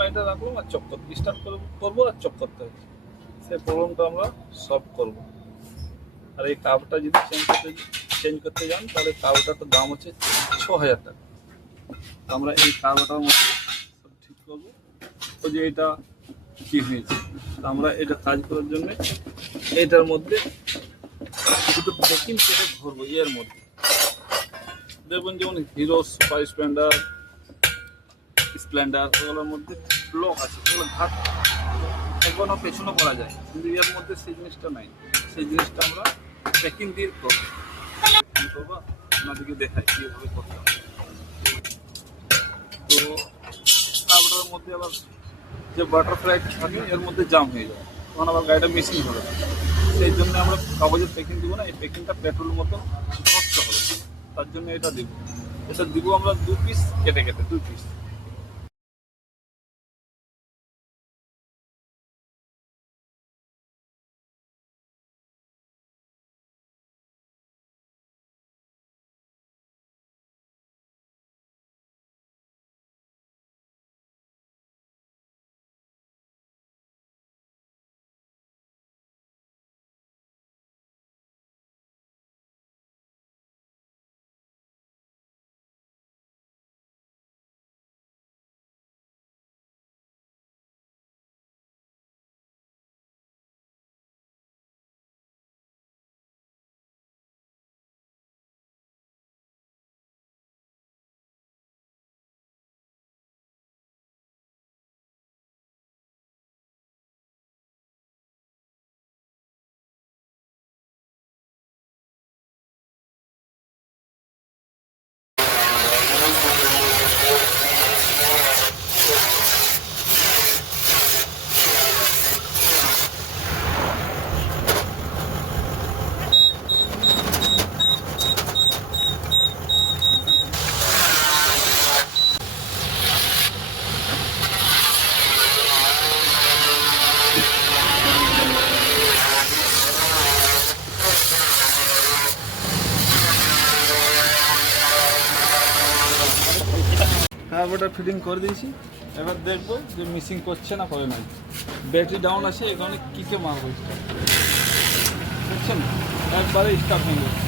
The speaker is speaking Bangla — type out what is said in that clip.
লাইনটা রাখলাম আর চক করতে স্টার্ট করবো আর চক করতে হচ্ছে, সেই প্রবলেমটা আমরা সলভ করবো। আর এই কার্ভটা যদি চেঞ্জ করতে যান তাহলে কার্ভটার দাম হচ্ছে ৬,০০০ টাকা। আমরা এই কার্ভটার মধ্যে সব ঠিক করবো। ওই যে এটা কি হয়েছে, আমরা এটা কাজ করার জন্য এটার মধ্যে শুধু প্যাকিং করে ভরবো। এর মধ্যে দেখবেন যেমন হিরো সুপার স্প্লেন্ডার ওগুলোর মধ্যে ব্লক আছে, ওগুলো ঘাট এখনো পেছনে করা যায়, কিন্তু এর মধ্যে সেই জিনিসটা নাই। সেই জিনিসটা আমরা প্যাকিং দিয়ে করবো। আপনাদেরকে দেখাই কীভাবে করতে হবে। তো তারপরের মধ্যে আবার যে বাটারফ্লাই থাকে এর মধ্যে জাম হয়ে যায়, তখন আবার গাড়িটা মিসিং হবে। সেই জন্য আমরা কাগজের প্যাকিং দিব না, এই প্যাকিংটা পেট্রোল মতো নষ্ট হবে, তার জন্য এটা দিব। এটা দিব আমরা 2 পিস কেটে 2 পিস। কার্বোটা ফিটিং করে দিয়েছি, এবার দেখবো যে মিসিং করছে না করে নাই। ব্যাটারি ডাউন আছে, এখানে কিকে মারবো, দেখছেন একবারে স্টার্ট হয়ে যাচ্ছে।